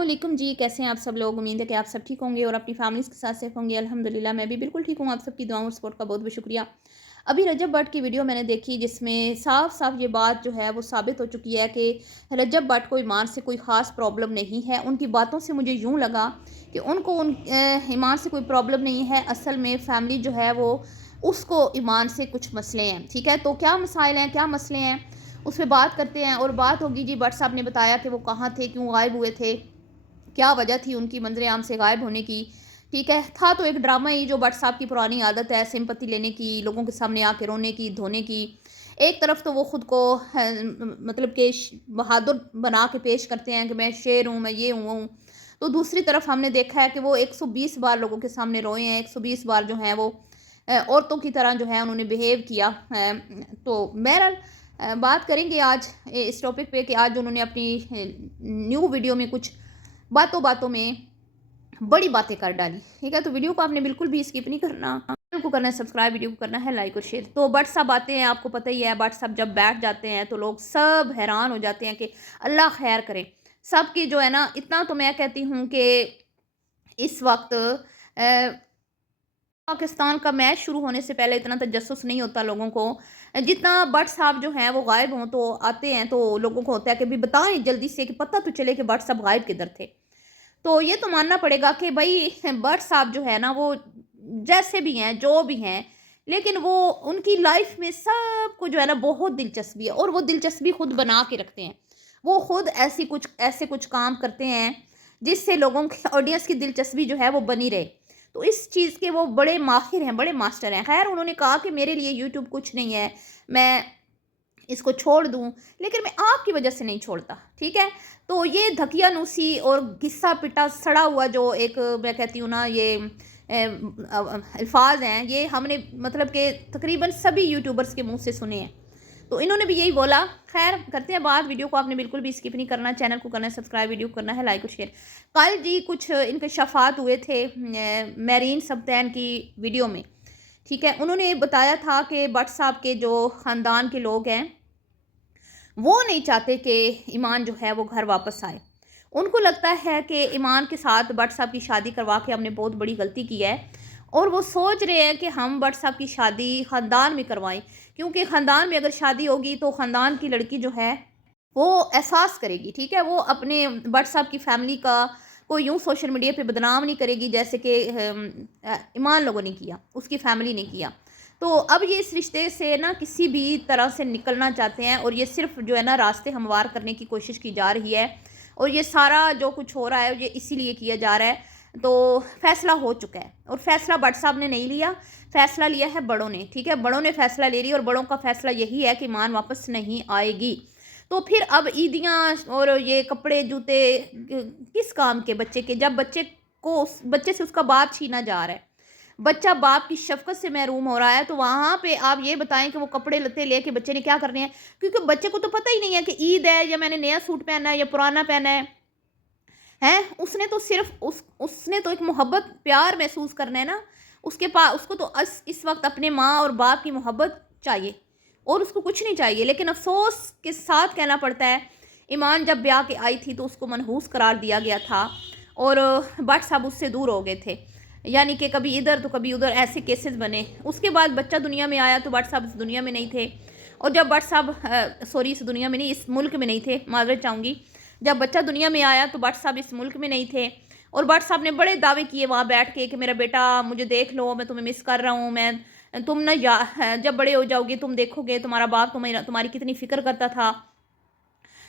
अस्सलामुअलैकुम जी, कैसे हैं आप सब लोग। उम्मीद है कि आप सब ठीक होंगे और अपनी फैमिलीज़ के साथ सेफ होंगे। अल्हम्दुलिल्लाह मैं भी बिल्कुल ठीक हूँ। आप सबकी दुआओं और सपोर्ट का बहुत बहुत शुक्रिया। अभी रजब भट्ट की वीडियो मैंने देखी जिसमें साफ साफ ये बात जो है वो साबित हो चुकी है कि रजब भट्ट को ईमान से कोई ख़ास प्रॉब्लम नहीं है। उनकी बातों से मुझे यूँ लगा कि उनको ईमान से कोई प्रॉब्लम नहीं है। असल में फैमिली जो है वो उसको ईमान से कुछ मसले हैं। ठीक है, तो क्या मसाइल हैं, क्या मसले हैं, उस पर बात करते हैं। और बात होगी जी, भट्ट साहब ने बताया कि वो कहाँ थे, क्यों गायब हुए थे, क्या वजह थी उनकी मंजर आम से गायब होने की। ठीक है, था तो एक ड्रामा ही, जो भट्ट साहब की पुरानी आदत है सिंपैथी लेने की, लोगों के सामने आके रोने की, धोने की। एक तरफ तो वो खुद को मतलब कि बहादुर बना के पेश करते हैं कि मैं शेर हूँ, मैं ये हूँ वो हूँ। तो दूसरी तरफ हमने देखा है कि वो 120 बार लोगों के सामने रोए हैं, 120 बार जो हैं वो औरतों की तरह जो है उन्होंने बिहेव किया है। तो बहरहाल बात करेंगे आज इस टॉपिक पे कि आज उन्होंने अपनी न्यू वीडियो में कुछ बातों बातों में बड़ी बातें कर डाली। ठीक है, तो वीडियो को आपने बिल्कुल भी स्किप नहीं करना, चैनल को करना है सब्सक्राइब, वीडियो को करना है लाइक और शेयर। तो भट्ट साहब आते हैं, आपको पता ही है, भट्ट साहब जब बैठ जाते हैं तो लोग सब हैरान हो जाते हैं कि अल्लाह खैर करे। सबकी जो है ना, इतना तो मैं कहती हूँ कि इस वक्त पाकिस्तान का मैच शुरू होने से पहले इतना तजस्सुस नहीं होता लोगों को, जितना भट्ट साहब जो हैं वो गायब हों तो आते हैं तो लोगों को होता है कि भी बताएं जल्दी से, कि पता तो चले कि भट्ट साहब गायब किधर थे। तो ये तो मानना पड़ेगा कि भाई भट्ट साहब जो है ना वो जैसे भी हैं, जो भी हैं, लेकिन वो उनकी लाइफ में सबको जो है ना बहुत दिलचस्पी है, और वो दिलचस्पी खुद बना के रखते हैं। वो खुद ऐसे कुछ काम करते हैं जिससे लोगों की ऑडियंस की दिलचस्पी जो है वो बनी रहे। तो इस चीज़ के वो बड़े माहिर हैं, बड़े मास्टर हैं। खैर, उन्होंने कहा कि मेरे लिए यूट्यूब कुछ नहीं है, मैं इसको छोड़ दूं, लेकिन मैं आपकी वजह से नहीं छोड़ता। ठीक है, तो ये धकियानुसी और घिस्सा पिटा सड़ा हुआ जो एक मैं कहती हूँ ना, ये अल्फाज हैं, ये हमने मतलब कि तकरीबन सभी यूट्यूबर्स के मुंह से सुने हैं। तो इन्होंने भी यही बोला। खैर, करते हैं बात। वीडियो को आपने बिल्कुल भी स्किप नहीं करना, चैनल को करना है सब्सक्राइब, वीडियो को करना है लाइक और शेयर। कल जी कुछ इंकशाफात हुए थे मेरीन सबतैन की वीडियो में। ठीक है, उन्होंने बताया था कि भट्ट साहब के जो ख़ानदान के लोग हैं वो नहीं चाहते कि ईमान जो है वो घर वापस आए। उनको लगता है कि ईमान के साथ भट्ट साहब की शादी करवा के हमने बहुत बड़ी गलती की है, और वो सोच रहे हैं कि हम भट्ट साहब की शादी ख़ानदान में करवाएं, क्योंकि ख़ानदान में अगर शादी होगी तो ख़ानदान की लड़की जो है वो एहसास करेगी। ठीक है, वो अपने भट्ट साहब की फैमिली का को यूँ सोशल मीडिया पे बदनाम नहीं करेगी जैसे कि ईमान लोगों ने किया, उसकी फैमिली ने किया। तो अब ये इस रिश्ते से ना किसी भी तरह से निकलना चाहते हैं, और ये सिर्फ जो है ना रास्ते हमवार करने की कोशिश की जा रही है, और ये सारा जो कुछ हो रहा है ये इसीलिए किया जा रहा है। तो फैसला हो चुका है, और फैसला भट्ट साहब ने नहीं लिया, फैसला लिया है बड़ों ने। ठीक है, बड़ों ने फैसला ले लिया, और बड़ों का फैसला यही है कि ईमान वापस नहीं आएगी। तो फिर अब ईदियाँ और ये कपड़े जूते किस काम के बच्चे के, जब बच्चे से उसका बाप छीना जा रहा है, बच्चा बाप की शफ़क़त से महरूम हो रहा है, तो वहाँ पे आप ये बताएं कि वो कपड़े लत्ते लेके बच्चे ने क्या करने हैं। क्योंकि बच्चे को तो पता ही नहीं है कि ईद है या मैंने नया सूट पहना है या पुराना पहना है। हैं, उसने तो सिर्फ उसने तो एक मोहब्बत प्यार महसूस करना है ना। उसके पास उसको तो इस वक्त अपने माँ और बाप की मोहब्बत चाहिए, और उसको कुछ नहीं चाहिए। लेकिन अफसोस के साथ कहना पड़ता है, ईमान जब ब्याह के आई थी तो उसको मनहूस करार दिया गया था, और भट्ट साहब उससे दूर हो गए थे। यानी कि कभी इधर तो कभी उधर ऐसे केसेस बने। उसके बाद बच्चा दुनिया में आया तो भट्ट साहब इस दुनिया में नहीं थे, और जब भट्ट साहब सॉरी इस दुनिया में नहीं, इस मुल्क में नहीं थे, माजरत चाहूँगी। जब बच्चा दुनिया में आया तो भट्ट साहब इस मुल्क में नहीं थे, और भट्ट साहब ने बड़े दावे किए वहाँ बैठ के कि मेरा बेटा मुझे देख लो, मैं तुम्हें मिस कर रहा हूँ, मैं तुम ना जब बड़े हो जाओगे तुम देखोगे तुम्हारा बाप तुम्हारी कितनी फ़िक्र करता था।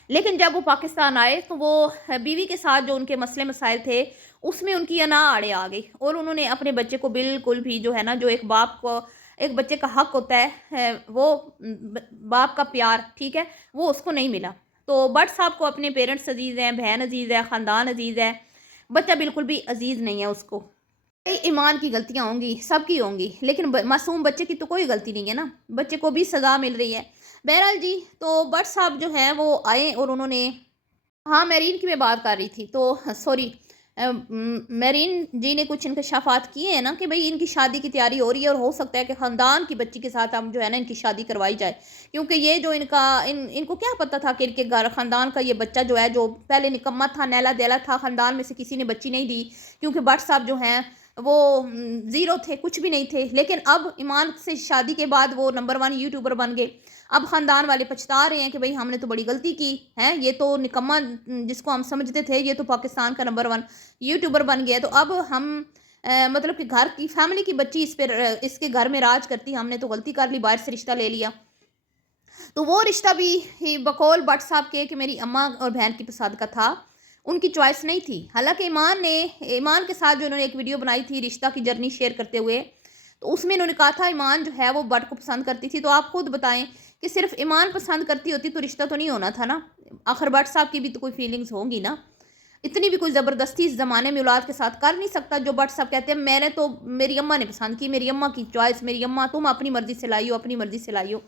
लेकिन जब वो पाकिस्तान आए तो वो बीवी के साथ जो उनके मसले मसाइल थे उसमें उनकी अना आड़े आ गई, और उन्होंने अपने बच्चे को बिल्कुल भी जो है ना, जो एक बाप को एक बच्चे का हक होता है वो बाप का प्यार, ठीक है, वो उसको नहीं मिला। तो भट्ट साहब को अपने पेरेंट्स अजीज़ हैं, बहन अजीज़ है, ख़ानदान अजीज़ है, बच्चा बिल्कुल भी अजीज़ नहीं है उसको। कई ईमान की गलतियाँ होंगी, सबकी होंगी, लेकिन मासूम बच्चे की तो कोई गलती नहीं है ना, बच्चे को भी सज़ा मिल रही है। बहरहाल जी, तो भट्ट साहब जो हैं वो आए और उन्होंने, हाँ, मेरीन की मैं बात कर रही थी, तो सॉरी मेरीन जी ने कुछ इंकशाफात किए हैं ना कि भाई इनकी शादी की तैयारी हो रही है और हो सकता है कि ख़ानदान की बच्ची के साथ हम जो है ना इनकी शादी करवाई जाए, क्योंकि ये जो इनको क्या पता था कि इनके घर ख़ानदान का ये बच्चा जो है, जो पहले निकम्मा था, नैला देला था, ख़ानदान में से किसी ने बच्ची नहीं दी, क्योंकि भट्ट साहब जो हैं वो ज़ीरो थे, कुछ भी नहीं थे। लेकिन अब ईमान से शादी के बाद वो नंबर 1 यूट्यूबर बन गए। अब ख़ानदान वाले पछता रहे हैं कि भाई हमने तो बड़ी गलती की है, ये तो निकम्मा जिसको हम समझते थे ये तो पाकिस्तान का नंबर 1 यूट्यूबर बन गया। तो अब हम मतलब कि घर की फैमिली की बच्ची इसके घर में राज करती, हमने तो गलती कर ली, बाहर से रिश्ता ले लिया। तो वो रिश्ता भी बकौल भट्ट साहब के कि मेरी अम्मा और बहन की पसंद का था, उनकी चॉइस नहीं थी। हालांकि ईमान के साथ जो उन्होंने एक वीडियो बनाई थी रिश्ता की जर्नी शेयर करते हुए, तो उसमें इन्होंने कहा था ईमान जो है वो भट्ट को पसंद करती थी। तो आप खुद बताएं कि सिर्फ ईमान पसंद करती होती तो रिश्ता तो नहीं होना था ना, आखिर भट्ट साहब की भी तो कोई फीलिंग्स होंगी ना। इतनी भी कोई ज़बरदस्ती इस ज़माने में औलाद के साथ कर नहीं सकता। जो भट्ट साहब कहते हैं मैंने तो, मेरी अम्मा ने पसंद की, मेरी अम्मा की चॉइस, मेरी अम्मा, तुम अपनी मर्ज़ी से लाई हो, अपनी मर्ज़ी से लाई हो,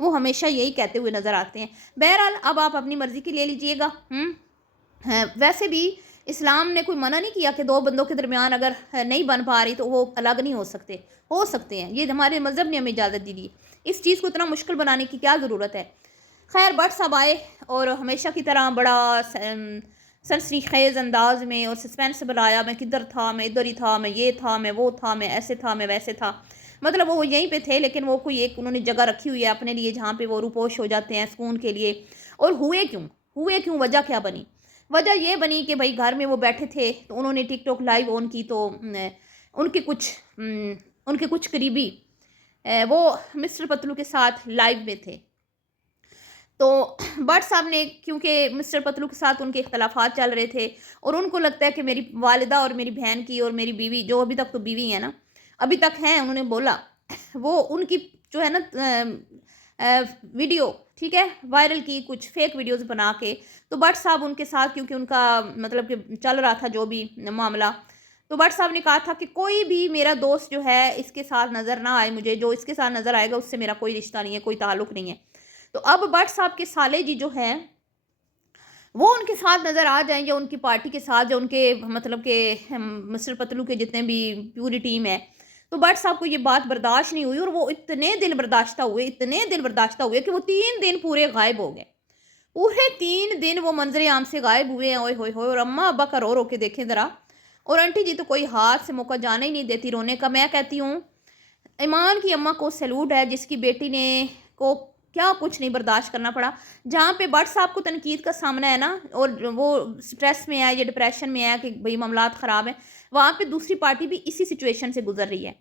वो हमेशा यही कहते हुए नज़र आते हैं। बहरहाल अब आप अपनी मर्ज़ी की ले लीजिएगा। वैसे भी इस्लाम ने कोई मना नहीं किया कि दो बंदों के दरमियान अगर नहीं बन पा रही तो वो अलग नहीं हो सकते हैं। ये हमारे मज़हब ने हमें इजाज़त दी है। इस चीज़ को इतना मुश्किल बनाने की क्या ज़रूरत है। खैर भट्ट साहब आए और हमेशा की तरह बड़ा सनसनीखेज़ अंदाज में और सस्पेंसिबल आया, मैं किधर था, मैं इधर ही था, मैं ये था, मैं वो था, मैं ऐसे था, मैं वैसे था। मतलब वो यहीं पे थे, लेकिन वो कोई एक उन्होंने जगह रखी हुई है अपने लिए जहाँ पे वो रूपोश हो जाते हैं सुकून के लिए। और हुए क्यों, वजह क्या बनी? वजह ये बनी कि भाई घर में वो बैठे थे तो उन्होंने टिकटॉक लाइव ऑन की, तो उनके कुछ करीबी वो मिस्टर पतलू के साथ लाइव में थे। तो भट्ट साहब ने, क्योंकि मिस्टर पतलू के साथ उनके इख्तलाफात चल रहे थे और उनको लगता है कि मेरी वालिदा और मेरी बहन की और मेरी बीवी, जो अभी तक तो बीवी है ना, अभी तक हैं, उन्होंने बोला वो उनकी जो है ना वीडियो, ठीक है, वायरल की कुछ फेक वीडियोस बना के। तो भट्ट साहब उनके साथ, क्योंकि उनका मतलब कि चल रहा था जो भी मामला, तो भट्ट साहब ने कहा था कि कोई भी मेरा दोस्त जो है इसके साथ नज़र ना आए, मुझे जो इसके साथ नज़र आएगा उससे मेरा कोई रिश्ता नहीं है, कोई ताल्लुक़ नहीं है। तो अब भट्ट साहब के साले जी जो हैं वो उनके साथ नज़र आ जाएं, या उनकी पार्टी के साथ, जो उनके मतलब के मिस्टर पतलू के जितने भी पूरी टीम है, तो भट्ट साहब को ये बात बर्दाश्त नहीं हुई और वो इतने दिल बर्दाश्त हुए कि वो 3 दिन पूरे गायब हो गए। पूरे 3 दिन वो मंजर आम से गायब हुए हैं। ओए होए होए। और अम्मा अब्बा का रो के देखें ज़रा, और आंटी जी तो कोई हाथ से मौका जाने ही नहीं देती रोने का। मैं कहती हूँ ईमान की अम्मा को सैल्यूट है, जिसकी बेटी ने को क्या कुछ नहीं बर्दाश्त करना पड़ा। जहाँ पे भट्ट साहब को तनकीद का सामना है ना, और वो स्ट्रेस में है या डिप्रेशन में है कि भाई मामलात ख़राब हैं, वहाँ पे दूसरी पार्टी भी इसी सिचुएशन से गुजर रही है,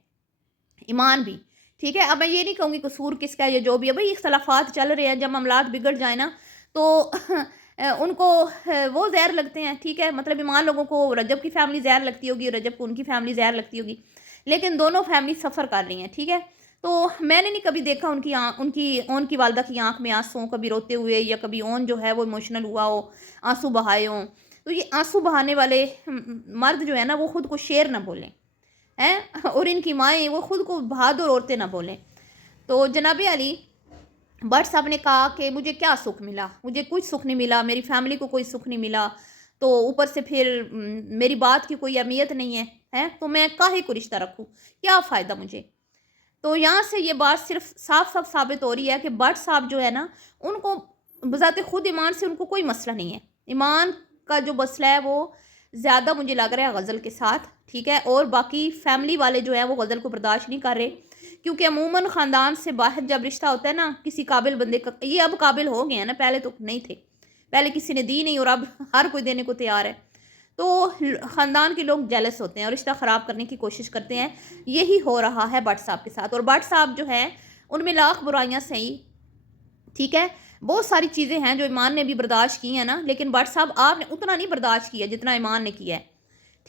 ईमान भी। ठीक है, अब मैं ये नहीं कहूँगी कसूर किसका है या जो भी है, भाई इख्तलाफात चल रहे हैं, जब मामलात बिगड़ जाए ना तो उनको वो ज़हर लगते हैं। ठीक है, मतलब ईमान लोगों को रजब की फैमिली ज़हर लगती होगी, रजब को उनकी फैमिली ज़हर लगती होगी, लेकिन दोनों फैमिली सफ़र कर रही हैं। ठीक है, तो मैंने नहीं कभी देखा उनकी वालदा की आंख में आंसू, कभी रोते हुए, या कभी ओन जो है वो इमोशनल हुआ हो, आंसू बहाए हों। तो ये आंसू बहाने वाले मर्द जो है ना वो ख़ुद को शेर ना बोलें हैं, और इनकी माएँ वो ख़ुद को बहादुर औरतें ना बोलें। तो जनाब अली भट्ट साहब ने कहा कि मुझे क्या सुख मिला, मुझे कुछ सुख नहीं मिला, मेरी फैमिली को कोई सुख नहीं मिला, तो ऊपर से फिर मेरी बात की कोई अहमियत नहीं है, तो मैं काहे को रिश्ता रखूँ, क्या फ़ायदा मुझे। तो यहाँ से ये बात सिर्फ साफ साफ साबित हो रही है कि भट्ट साहब जो है ना, उनको बज़ाते खुद ईमान से उनको कोई मसला नहीं है। ईमान का जो मसला है वो ज़्यादा मुझे लग रहा है गज़ल के साथ। ठीक है, और बाकी फैमिली वाले जो है वो गज़ल को बर्दाश्त नहीं कर रहे, क्योंकि अमूमन ख़ानदान से बाहर जब रिश्ता होता है ना किसी काबिल बंदे का, ये अब काबिल हो गए हैं ना, पहले तो नहीं थे, पहले किसी ने दी नहीं और अब हर कोई देने को तैयार है। तो ख़ानदान के लोग जेलस होते हैं और रिश्ता ख़राब करने की कोशिश करते हैं। यही हो रहा है भट्ट साहब के साथ। और भट्ट साहब जो हैं उनमें लाख बुराइयां सही, ठीक है, बहुत सारी चीज़ें हैं जो ईमान ने भी बर्दाश्त की हैं ना, लेकिन भट्ट साहब आपने उतना नहीं बर्दाश्त किया जितना ईमान ने किया है।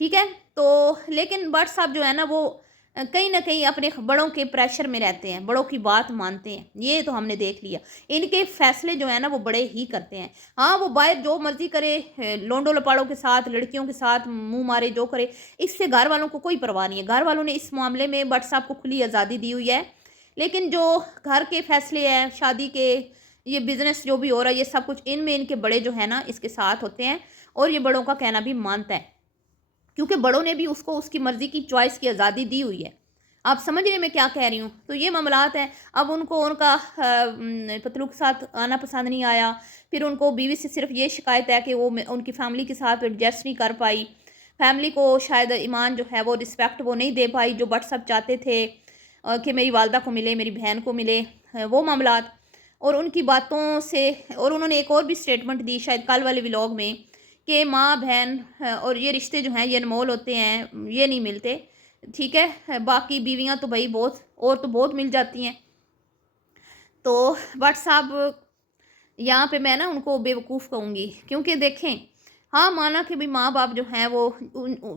ठीक है, तो लेकिन भट्ट साहब जो है ना वो कहीं ना कहीं अपने बड़ों के प्रेशर में रहते हैं, बड़ों की बात मानते हैं, ये तो हमने देख लिया। इनके फैसले जो है ना वो बड़े ही करते हैं। हाँ, वो बाहर जो मर्जी करे, लोंडो लपाड़ों के साथ, लड़कियों के साथ मुंह मारे जो करे, इससे घर वालों को कोई परवाह नहीं है। घर वालों ने इस मामले में भट्ट साहब को खुली आज़ादी दी हुई है, लेकिन जो घर के फैसले हैं, शादी के, ये बिज़नेस जो भी हो रहा है, ये सब कुछ इनमें इनके बड़े जो है ना इसके साथ होते हैं, और ये बड़ों का कहना भी मानता है। کیونکہ بڑوں نے بھی اس کو اس کی مرضی کی چوائس کی آزادی دی ہوئی ہے. آپ سمجھ رہے ہیں میں کیا کہہ رہی ہوں؟ تو یہ معاملات ہیں. اب ان کو ان کا پتلو کے ساتھ آنا پسند نہیں آیا، پھر ان کو بیوی سے صرف یہ شکایت ہے کہ وہ ان کی فیملی کے ساتھ ایڈجسٹ نہیں کر پائی، فیملی کو شاید ایمان جو ہے وہ رسپیکٹ وہ نہیں دے پائی جو بٹ سب چاہتے تھے کہ میری والدہ کو ملے، میری بہن کو ملے، وہ معاملات. اور ان کی باتوں سے، اور انہوں نے ایک اور بھی سٹیٹمنٹ دی شاید کل والے ولاگ میں کہ ماں بہن اور یہ رشتے جو ہیں یہ انمول ہوتے ہیں، یہ نہیں ملتے. ٹھیک ہے، باقی بیویاں تو بھائی بہت اور تو بہت مل جاتی ہیں. تو بٹ صاحب یہاں پہ میں نا ان کو بیوقوف کہوں گی، کیونکہ دیکھیں ہاں مانا کہ بھی ماں باپ جو ہیں وہ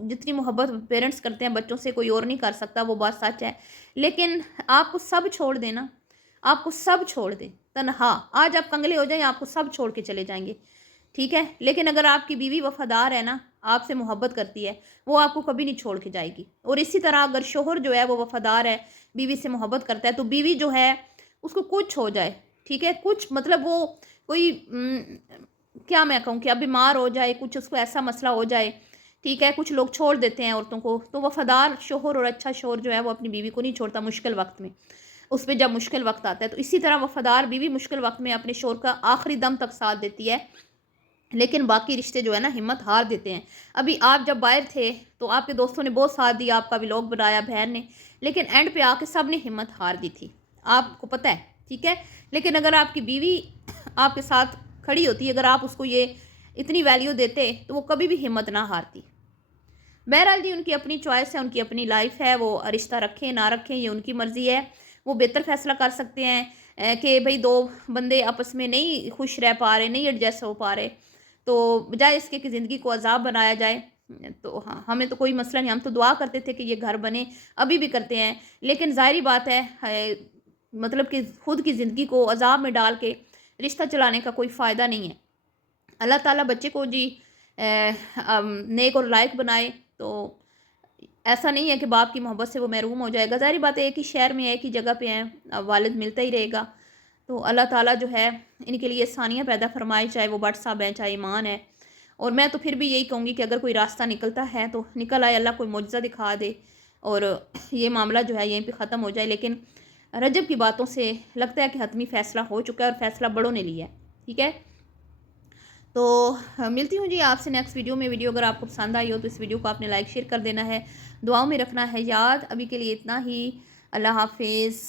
جتنی محبت پیرنٹس کرتے ہیں بچوں سے کوئی اور نہیں کر سکتا، وہ بات سچ ہے. لیکن آپ کو سب چھوڑ دیں نا، آپ کو سب چھوڑ دیں تنہا، آج آپ کنگلے ہو جائیں آپ کو سب چھوڑ کے چلے جائیں گے. ٹھیک ہے، لیکن اگر آپ کی بیوی وفادار ہے نا، آپ سے محبت کرتی ہے، وہ آپ کو کبھی نہیں چھوڑ کے جائے گی. اور اسی طرح اگر شوہر جو ہے وہ وفادار ہے، بیوی سے محبت کرتا ہے، تو بیوی جو ہے اس کو کچھ ہو جائے، ٹھیک ہے، کچھ مطلب وہ کوئی کیا میں کہوں کہ اب بیمار ہو جائے، کچھ اس کو ایسا مسئلہ ہو جائے، ٹھیک ہے، کچھ لوگ چھوڑ دیتے ہیں عورتوں کو، تو وفادار شوہر اور اچھا شوہر جو ہے وہ اپنی بیوی کو نہیں چھوڑتا مشکل وقت میں، اس پہ جب مشکل وقت آتا ہے. تو اسی طرح وفادار بیوی مشکل وقت میں اپنے شوہر کا آخری دم تک ساتھ دیتی ہے. لیکن باقی رشتے جو ہے نا ہمت ہار دیتے ہیں. ابھی آپ جب باہر تھے تو آپ کے دوستوں نے بہت ساتھ دیا، آپ کا ولاگ بنایا بہن نے، لیکن اینڈ پہ آ کے سب نے ہمت ہار دی تھی، آپ کو پتہ ہے. ٹھیک ہے، لیکن اگر آپ کی بیوی آپ کے ساتھ کھڑی ہوتی، اگر آپ اس کو یہ اتنی ویلیو دیتے تو وہ کبھی بھی ہمت نہ ہارتی. بہرحال جی ان کی اپنی چوائس ہے، ان کی اپنی لائف ہے، وہ رشتہ رکھیں نہ رکھیں یہ ان کی مرضی ہے. وہ بہتر فیصلہ کر سکتے ہیں کہ بھئی دو بندے آپس میں نہیں خوش رہ پا رہے، نہیں ایڈجسٹ ہو پا رہے، تو بجائے اس کے کہ زندگی کو عذاب بنایا جائے. تو ہاں ہمیں تو کوئی مسئلہ نہیں، ہم تو دعا کرتے تھے کہ یہ گھر بنے، ابھی بھی کرتے ہیں. لیکن ظاہری بات ہے مطلب کہ خود کی زندگی کو عذاب میں ڈال کے رشتہ چلانے کا کوئی فائدہ نہیں ہے. اللہ تعالیٰ بچے کو جی نیک اور لائق بنائے. تو ایسا نہیں ہے کہ باپ کی محبت سے وہ محروم ہو جائے گا. ظاہری بات ہے ایک ہی شہر میں ایک ہی جگہ پہ ہیں، والد ملتا ہی رہے گا. تو اللہ تعالیٰ جو ہے ان کے لیے آسانیاں پیدا فرمائے، چاہے وہ بٹ صاحب ہیں چاہے ایمان ہے. اور میں تو پھر بھی یہی کہوں گی کہ اگر کوئی راستہ نکلتا ہے تو نکل آئے، اللہ کوئی معجزہ دکھا دے اور یہ معاملہ جو ہے یہیں پہ ختم ہو جائے. لیکن رجب کی باتوں سے لگتا ہے کہ حتمی فیصلہ ہو چکا ہے اور فیصلہ بڑوں نے لیا ہے. ٹھیک ہے، تو ملتی ہوں جی آپ سے نیکسٹ ویڈیو میں. ویڈیو اگر آپ کو پسند آئی ہو تو اس ویڈیو کو آپ نے لائک شیئر کر دینا ہے، دعاؤں میں رکھنا ہے یاد. ابھی کے لیے اتنا ہی، اللہ حافظ.